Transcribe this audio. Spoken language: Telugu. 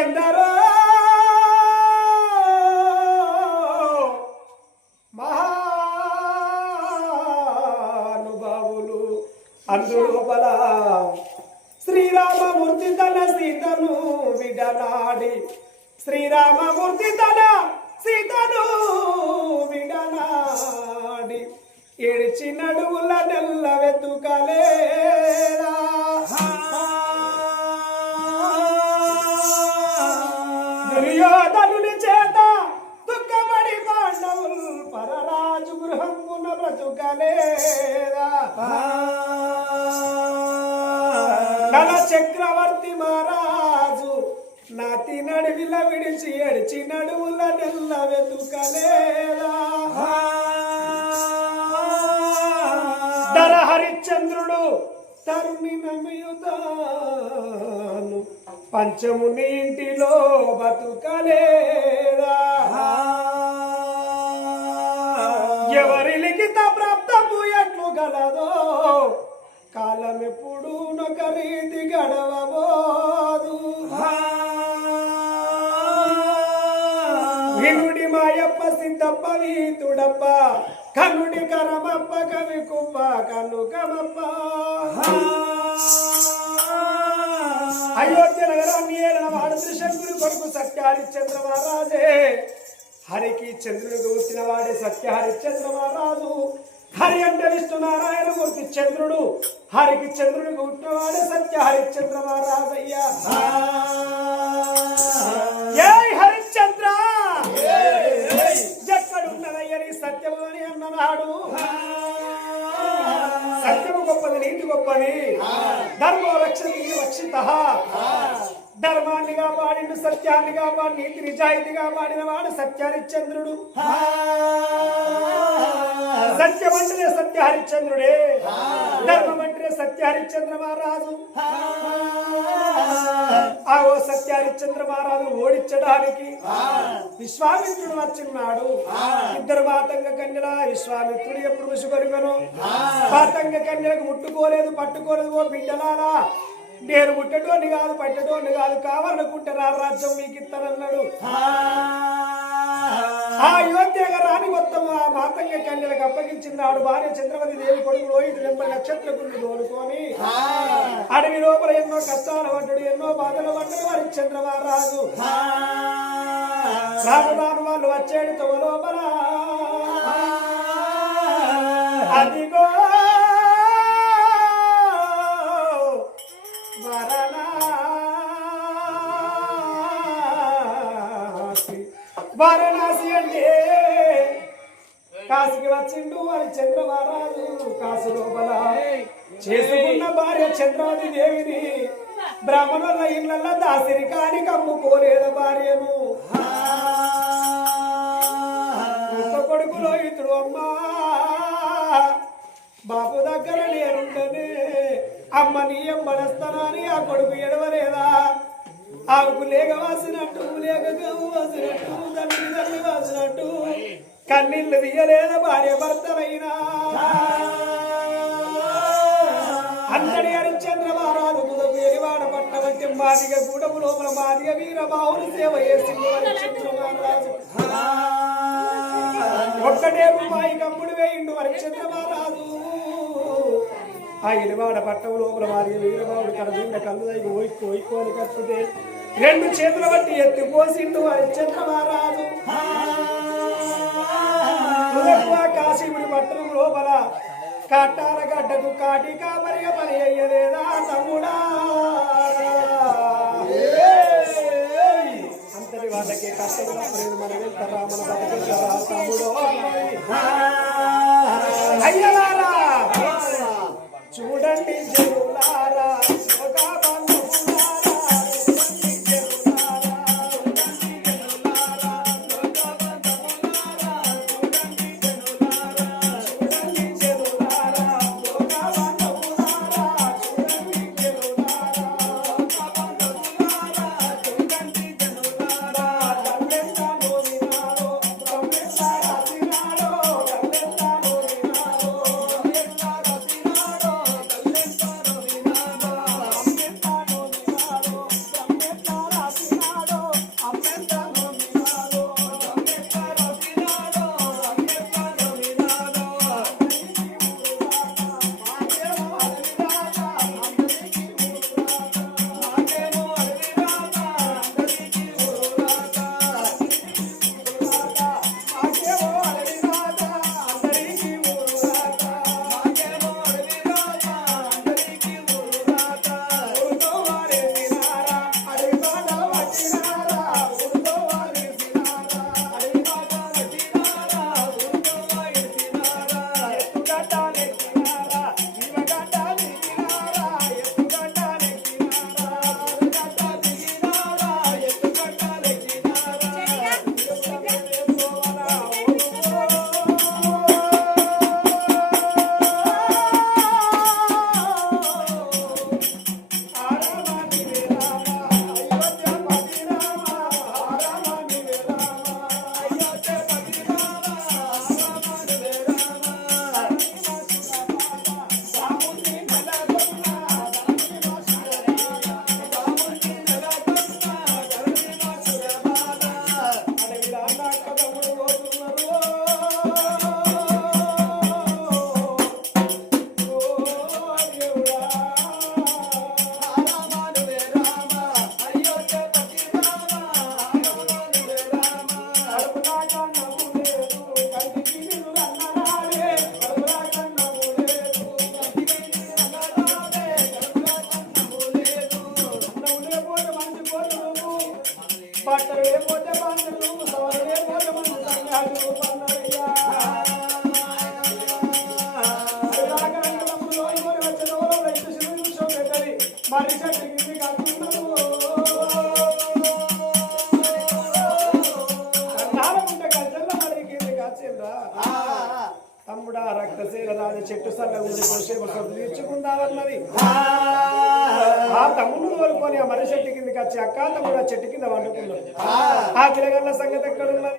ఎందరో మహానుభావులు అందులోపల శ్రీరామమూర్తి తన సీతను విడనాడి శ్రీరామమూర్తి తన సీతను విడనాడి ఏడ్చి నడువుల నెల్ల వెతుకలేరా దుర్యోధనుని చేత దుఃఖపడి పాండవులు పరరాజు గృహమున బ్రతుకలేరా నల చక్రవర్తి మహారాజు నాతి నడివిల విడిచి ఎడిచి నడువుల నెల్ల వెతుకలేరా ధర హరిశ్చంద్రుడు తరుణి నమ్యుతాను పంచముని ఇంటిలో బతుకలేరా ఎవరి లిఖిత ప్రాప్తము ఎట్లు గలదో కాలం ఎప్పుడు నొక రీతి గడవబోదు వినుడి మాయప్ప సిద్ధప్ప వీతుడప్ప కనుడి కరమప్ప కవి కుప్ప కనుకమప్ప అయోధ్య నగరాన్ని ఏలిన వాడు త్రిశంకుని కొడుకు సత్య హరిశ్చంద్ర మహారాజే హరికి చంద్రుడికి వచ్చిన వాడే సత్య హరిశ్చంద్ర మహారాజు హరి అంటే విష్ణునారాయణ మూర్తి చంద్రుడు హరికి చంద్రుడికి పుట్టినవాడే సత్య హరిశ్చంద్ర మహారాజయ్యా జై హరిశ్చంద్ర ఎక్కడున్నదయ్యని సత్యము అని అన్ననాడు సత్యము గొప్పది నీతి గొప్పది ధర్మో రక్షతి రక్షిత ధర్మాన్ని కాపాడిండు సత్యాన్ని కాపాడి నీతి నిజాయితీ కాపాడిన వాడు సత్య హరిశ్చంద్రుడు సత్యం అంటేనే సత్య హరిశ్చంద్రుడే ధర్మం అంటేనే సత్య హరిశ్చంద్ర మహారాజు ఆ ఓ సత్య హరిశ్చంద్ర మహారాజు ఓడించడానికి విశ్వామిత్రుడు వచ్చిన్నాడు ఇద్దరు మాతంగ కన్యల విశ్వామిత్రుడు ఎప్పుడు ముసుగొరిగను మాతంగ కన్యలకు ముట్టుకోలేదు పట్టుకోలేదు ఓ బిడ్డలారా నేను ముట్టటోని కాదు పట్టటోని కాదు కావాలనుకుంటే నా రాజ్యం మీకు ఇస్తానన్నాడు ఆ అయోధ్య రాని మొత్తం ఆ మాతంగ కన్యలకు అప్పగించినాడు భార్య చంద్రవతి దేవి కొడుకు రోహితు 80 నక్షత్రకులు తోలుకొని అడవి లోపల ఎన్నో కష్టాలు పడ్డాడు ఎన్నో బాధలు పడ్డాడు హరిశ్చంద్ర మహారాజు రాను రాను వాళ్ళు వచ్చాడు తమ లోపల అదిగో వారణాసి అంటే కాశీకి వచ్చిండు హరిశ్చంద్ర మహారాజు కాశీ లోపల చేసుకున్న భార్య చంద్రవతి దేవిని బ్రాహ్మణుల ఇళ్లలో దాసిరి కాని కమ్ముకోలేదు భార్యను కొడుకులో ఇతడు అమ్మా బాబు దగ్గర నేనుంటనే అమ్మ నీ ఎంబడస్తానని ఆ కొడుకు ఎడవలేదా ఆవుకు లేక వాసినట్టు లేక వాసినట్టు తల్లి తల్లి వాసినట్టు కన్నీళ్లు తీయలేద భార్య భర్తలైనా అంతటి హరిశ్చంద్ర మహారాజు కుదకు ఎరివాడ పట్టవంటి మాదిగ గూడము లోపల మాదిగ వీరబావుని సేవ చేసింది హరిశ్చంద్ర మహారాజు ఒక్కటే రూపాయి కమ్ముడు వేయిండు హరిశ్చంద్ర మహారాజు ఆ ఎలివాడ పట్టం లోపల మాదిగ వీరబావుడు కడదిండ కళ్ళు దగ్గర ఓయికోని కట్టుతే 2 చేతుల బట్టి ఎత్తిపోసిండు హరిశ్చంద్ర మహారాజు కాశీపుడి పట్టణం లోపల కట్టాల గడ్డకు కాటి కాపరిగా పని అయ్యలేదా తమ్ముడా అంతటి వాళ్ళకే కష్టం మన వెళ్తారా మన బతకెళ్తారా తమ్ముడు అయ్యలారా చూడండి జనులారా బట్టలు లేకపోతే బాంధులు సవరు లేకపోతే మంది సంఘాలు పన్నయ్యా మరి చెట్టుకి కట్టుకున్నాడు కన్నాలకుంటే గజ్జల్ల మరి కింది కాచిందా తమ్ముడా రక్తశీల రాజు చెట్టు సల్ల తీర్చుకుందామన్నది ఆ తమ్ముడు కోరుకొని ఆ మరి చెట్టు కిందికి వచ్చి అక్క తమ్ముడు ఆ చెట్టు కింద వండుకున్నాడు ఆ పిల్లగల్ల సంగతి ఎక్కడున్నది